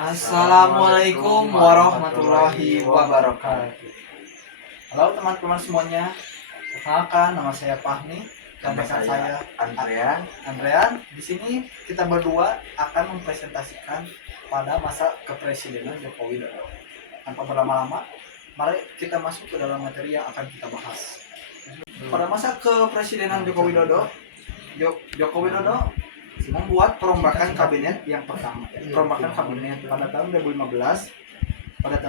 Assalamualaikum warahmatullahi wabarakatuh. Halo teman-teman semuanya. Perkenalkan, nama saya Fahmi dan rekan saya Andrean. Di sini kita berdua akan mempresentasikan pada masa kepresidenan Joko Widodo. Tanpa berlama-lama, mari kita masuk ke dalam materi yang akan kita bahas. Pada masa kepresidenan Joko Widodo membuat perombakan kabinet yang pertama. Perombakan kabinet pada tahun 2015, pada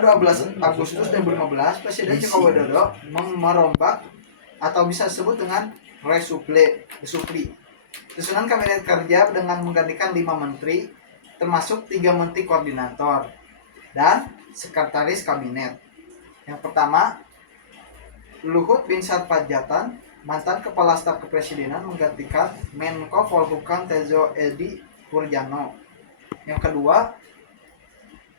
12 Agustus 2015, Presiden Joko Widodo merombak atau bisa disebut dengan resupli. Susunan kabinet kerja dengan menggantikan 5 menteri, termasuk 3 menteri koordinator dan sekretaris kabinet. Yang pertama, Luhut Binsar Panjaitan, mantan Kepala Staf Kepresidenan, menggantikan Menko Polhukam Tejo Edi Purjano. Yang kedua,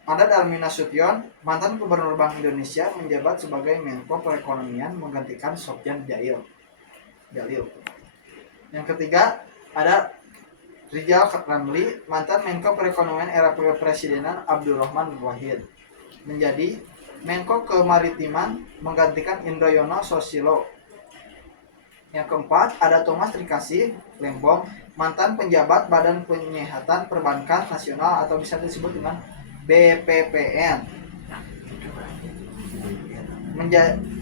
ada Darmin Nasution, mantan Gubernur Bank Indonesia, menjabat sebagai Menko Perekonomian, menggantikan Sofyan Jalil. Yang ketiga, ada Rizal Ramli, mantan Menko Perekonomian era Kepresidenan Abdurrahman Wahid, menjadi Menko Kemaritiman, menggantikan Indroyono Sosilo. Yang keempat, ada Thomas Trikasih Lembong, mantan penjabat Badan Penyihatan Perbankan Nasional atau bisa disebut dengan BPPN,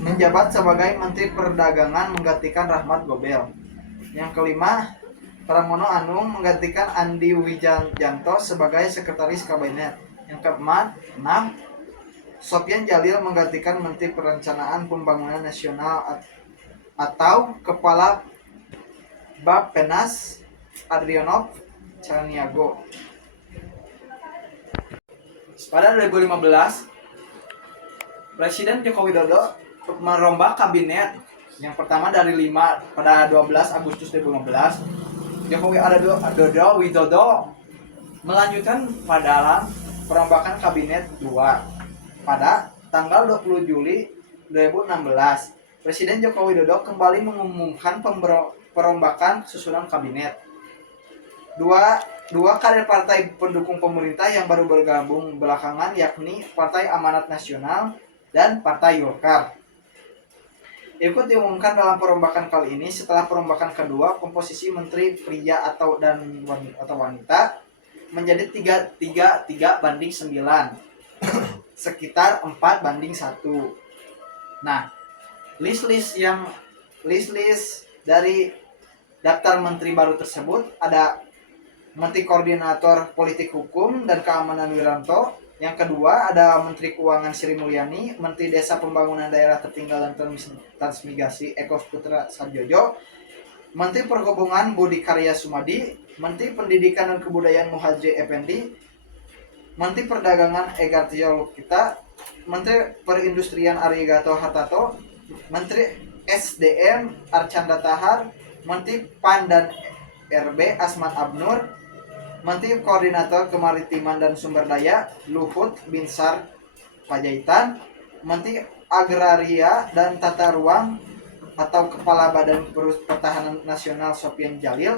menjabat sebagai Menteri Perdagangan, menggantikan Rahmat Gobel. Yang kelima, Pramono Anung, menggantikan Andi Wijanto sebagai Sekretaris Kabinet. Yang keenam, Sofyan Jalil, menggantikan Menteri Perencanaan Pembangunan Nasional atau Kepala Bappenas Adrianov Chaniago. Pada 2015, Presiden Joko Widodo merombak kabinet. Yang pertama dari 5 pada 12 Agustus 2015, Joko Widodo melanjutkan pada perombakan kabinet 2 pada tanggal 20 Juli 2016. Presiden Joko Widodo kembali mengumumkan perombakan susunan kabinet. Dua kader partai pendukung pemerintah yang baru bergabung belakangan, yakni Partai Amanat Nasional dan Partai Golkar, ikut diumumkan dalam perombakan kali ini. Setelah perombakan kedua, komposisi menteri pria atau wanita menjadi 3 banding 9, sekitar 4 banding 1. Nah, list dari daftar menteri baru tersebut ada Menteri Koordinator Politik Hukum dan Keamanan Wiranto. Yang kedua ada Menteri Keuangan Sri Mulyani, Menteri Desa Pembangunan Daerah Tertinggal dan Transmigrasi Eko Putra Sarjojo, Menteri Perhubungan Budi Karya Sumadi, Menteri Pendidikan dan Kebudayaan Muhadjir Effendi, Menteri Perdagangan Egartio Lukita, Menteri Perindustrian Arigato Hartarto, Menteri SDM Archandra Tahar, Menteri PAN dan RB Asman Abnur, Menteri Koordinator Kemaritiman dan Sumber Daya Luhut Binsar Panjaitan, Menteri Agraria dan Tata Ruang atau Kepala Badan Pertahanan Nasional Sofyan Jalil.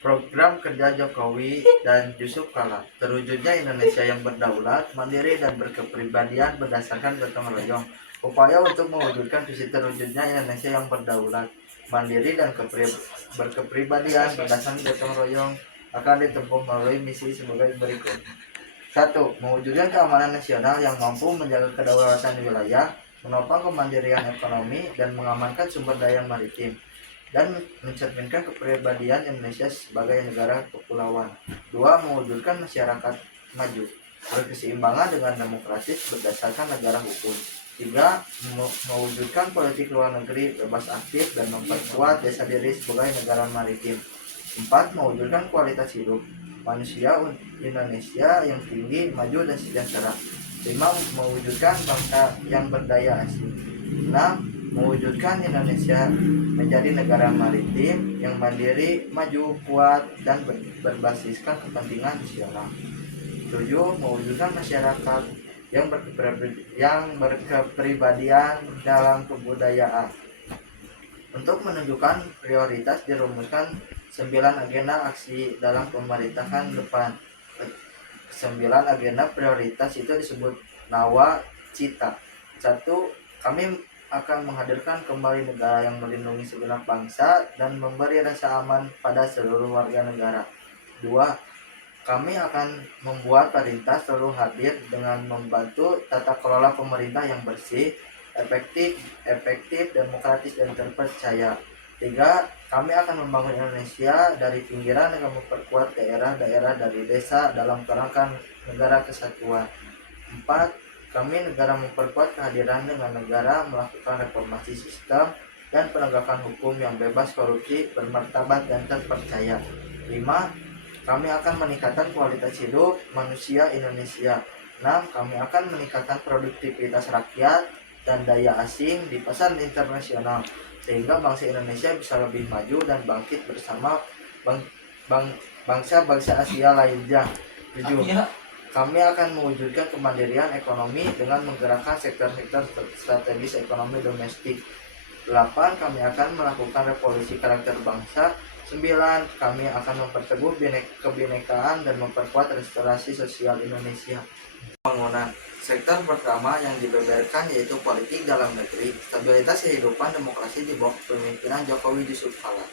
Program kerja Jokowi dan Yusuf Kala, terwujudnya Indonesia yang berdaulat, mandiri dan berkepribadian berdasarkan gotong royong. Upaya untuk mewujudkan visi terwujudnya Indonesia yang berdaulat, mandiri dan berkepribadian berdasarkan gotong royong akan ditempuh melalui misi sebagai berikut. 1. Mewujudkan keamanan nasional yang mampu menjaga kedaulatan wilayah, menopang kemandirian ekonomi dan mengamankan sumber daya maritim, dan mencerminkan kepribadian Indonesia sebagai negara kepulauan. 2. Mewujudkan masyarakat maju, berkeseimbangan dengan demokratis berdasarkan negara hukum. 3. Mewujudkan politik luar negeri bebas aktif dan memperkuat desa diri sebagai negara maritim. 4. Mewujudkan kualitas hidup manusia Indonesia yang tinggi, maju dan sejahtera. 5. Mewujudkan bangsa yang berdaya asli. 6. Mewujudkan Indonesia menjadi negara maritim yang mandiri, maju, kuat, dan berbasiskan kepentingan nasional. 7. Mewujudkan masyarakat yang berkepribadian dalam kebudayaan. Untuk menunjukkan prioritas dirumuskan 9 agenda aksi dalam pemerintahan depan. 9 agenda prioritas itu disebut nawacita. 1. Kami akan menghadirkan kembali negara yang melindungi segenap bangsa dan memberi rasa aman pada seluruh warga negara. 2. Kami akan membuat pemerintah selalu hadir dengan membantu tata kelola pemerintah yang bersih, efektif, demokratis, dan terpercaya. 3. Kami akan membangun Indonesia dari pinggiran dengan memperkuat daerah-daerah dari desa dalam kerangka negara kesatuan. 4. Kami negara memperkuat kehadiran dengan negara melakukan reformasi sistem dan penegakan hukum yang bebas korupsi, bermartabat, dan terpercaya. 5. Kami akan meningkatkan kualitas hidup manusia Indonesia. 6. Kami akan meningkatkan produktivitas rakyat dan daya asing di pasar internasional sehingga bangsa Indonesia bisa lebih maju dan bangkit bersama bangsa-bangsa Asia lainnya. 7. Kami akan mewujudkan kemandirian ekonomi dengan menggerakkan sektor-sektor strategis ekonomi domestik. 8. Kami akan melakukan revolusi karakter bangsa. 9. Kami akan memperteguh kebinekaan dan memperkuat restorasi sosial Indonesia. Pembangunan. Sektor pertama yang dibeberkan yaitu politik dalam negeri, stabilitas kehidupan demokrasi di bawah kepemimpinan Jokowi Yusuf Kala.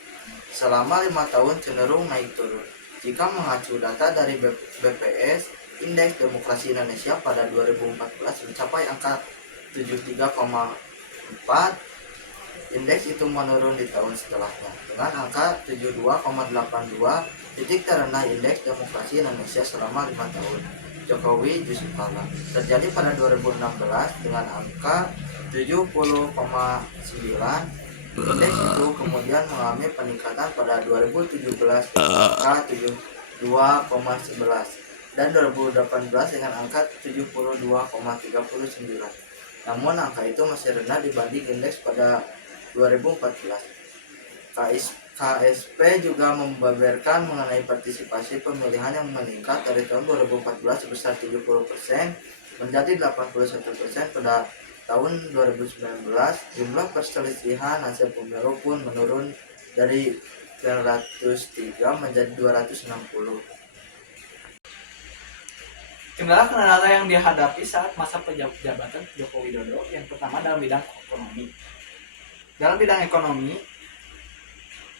Selama 5 tahun cenderung naik turun. Jika mengacu data dari BPS, indeks demokrasi Indonesia pada 2014 mencapai angka 73,4. Indeks itu menurun di tahun setelahnya dengan angka 72,82, titik terendah indeks demokrasi Indonesia selama 5 tahun. Jokowi Yusuf Kala terjadi pada 2016 dengan angka 70,9. Indeks itu kemudian mengalami peningkatan pada 2017 dengan angka 72,11 dan 2018 dengan angka 72,39. Namun angka itu masih rendah dibanding indeks pada 2014. KSP juga membeberkan mengenai partisipasi pemilihan yang meningkat dari tahun 2014 sebesar 70% menjadi 81% pada tahun 2019. Jumlah perselisihan hasil pemilu pun menurun dari 303 menjadi 260. Kendala-kendala yang dihadapi saat masa jabatan Joko Widodo yang pertama dalam bidang ekonomi. Dalam bidang ekonomi,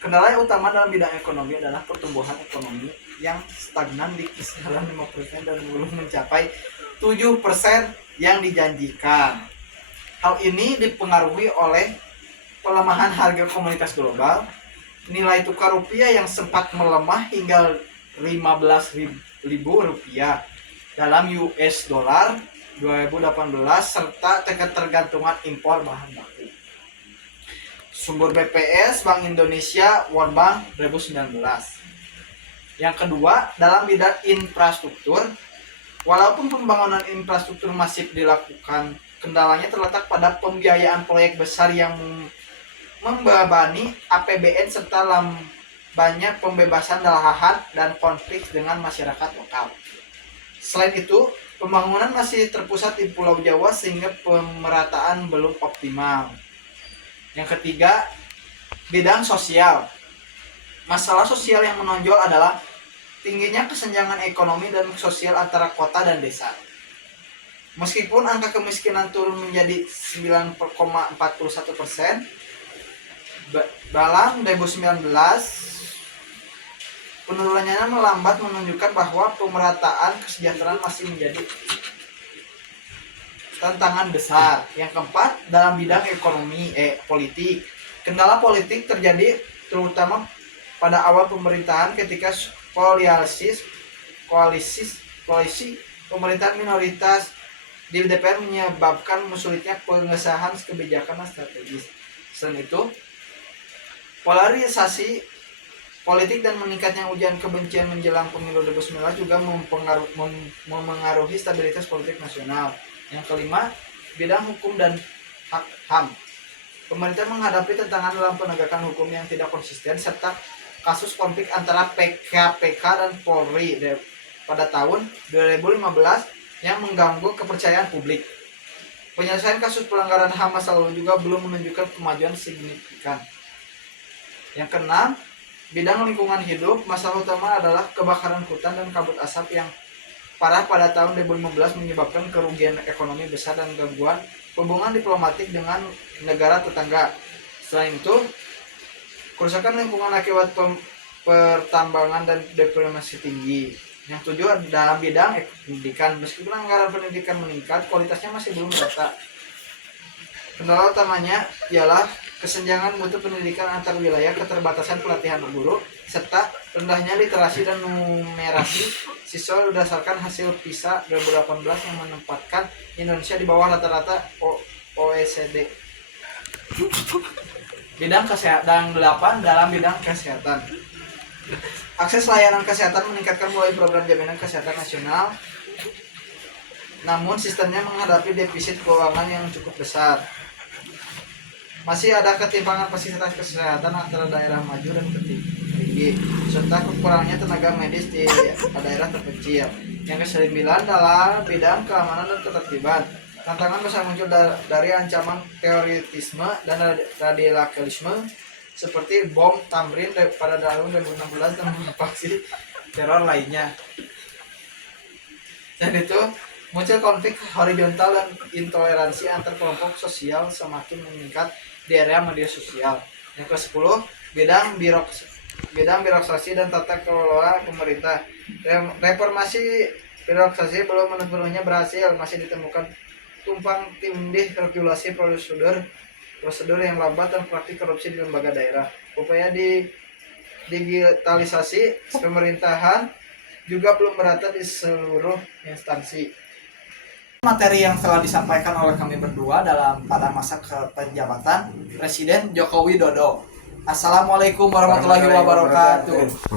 kendala yang utama dalam bidang ekonomi adalah pertumbuhan ekonomi yang stagnan di kisaran 5% dan belum mencapai 7% yang dijanjikan. Hal ini dipengaruhi oleh pelemahan harga komoditas global, nilai tukar rupiah yang sempat melemah hingga 15.000 rupiah dalam US dollar 2018 serta ketergantungan impor bahan baku. Sumber BPS Bank Indonesia World Bank 2019. Yang kedua, dalam bidang infrastruktur, walaupun pembangunan infrastruktur masif dilakukan, kendalanya terletak pada pembiayaan proyek besar yang membebani APBN serta lambannya pembebasan lahan dan konflik dengan masyarakat lokal. Selain itu, pembangunan masih terpusat di Pulau Jawa sehingga pemerataan belum optimal. Yang ketiga, bidang sosial. Masalah sosial yang menonjol adalah tingginya kesenjangan ekonomi dan sosial antara kota dan desa. Meskipun angka kemiskinan turun menjadi 9,41%, dalam 2019 penurunannya melambat menunjukkan bahwa pemerataan kesejahteraan masih menjadi tantangan besar. Yang keempat, dalam bidang ekonomi politik. Kendala politik terjadi terutama pada awal pemerintahan ketika koalisi pemerintahan minoritas di DPR menyebabkan sulitnya pengesahan kebijakan strategis. Selain itu, polarisasi politik dan meningkatnya ujian kebencian menjelang pemilu 2019 juga mempengaruhi stabilitas politik nasional. Yang kelima, bidang hukum dan hak HAM. Pemerintah menghadapi tantangan dalam penegakan hukum yang tidak konsisten serta kasus konflik antara KPK dan Polri pada tahun 2015 yang mengganggu kepercayaan publik. Penyelesaian kasus pelanggaran HAM masa lalu juga belum menunjukkan kemajuan signifikan. Yang keenam, Bidang lingkungan hidup, masalah utama adalah kebakaran hutan dan kabut asap yang parah pada tahun 2015 menyebabkan kerugian ekonomi besar dan gangguan hubungan diplomatik dengan negara tetangga. Selain itu, kerusakan lingkungan akibat pertambangan dan deforestasi tinggi. Yang tujuh dalam bidang pendidikan, meskipun anggaran pendidikan meningkat, kualitasnya masih belum merata. Kendala utamanya ialah kesenjangan mutu pendidikan antar wilayah, keterbatasan pelatihan guru, serta rendahnya literasi dan numerasi siswa berdasarkan hasil PISA 2018 yang menempatkan Indonesia di bawah rata-rata OECD. Bidang kesehatan 8 dalam bidang kesehatan. Akses layanan kesehatan meningkatkan melalui program jaminan kesehatan nasional, namun sistemnya menghadapi defisit keuangan yang cukup besar. Masih ada ketimpangan fasilitas kesehatan antara daerah maju dan tinggi, serta kekurangannya tenaga medis di daerah terpencil. Yang ke-9 dalam bidang keamanan dan ketertiban. Tantangan bisa muncul dari ancaman terorisme dan radikalisme seperti bom Tamrin pada tahun 2016 dan faksi teror lainnya. Dan itu muncul konflik horizontal dan intoleransi antar kelompok sosial semakin meningkat di area media sosial. Yang ke-10 bidang birokrasi dan tata kelola pemerintah. Reformasi birokrasi belum sepenuhnya berhasil, masih ditemukan tumpang tindih regulasi prosedur yang lambat dan praktik korupsi di lembaga daerah. Upaya digitalisasi pemerintahan juga belum merata di seluruh instansi. Materi yang telah disampaikan oleh kami berdua pada masa kepejabatan Presiden Joko Widodo. Assalamualaikum warahmatullahi wabarakatuh.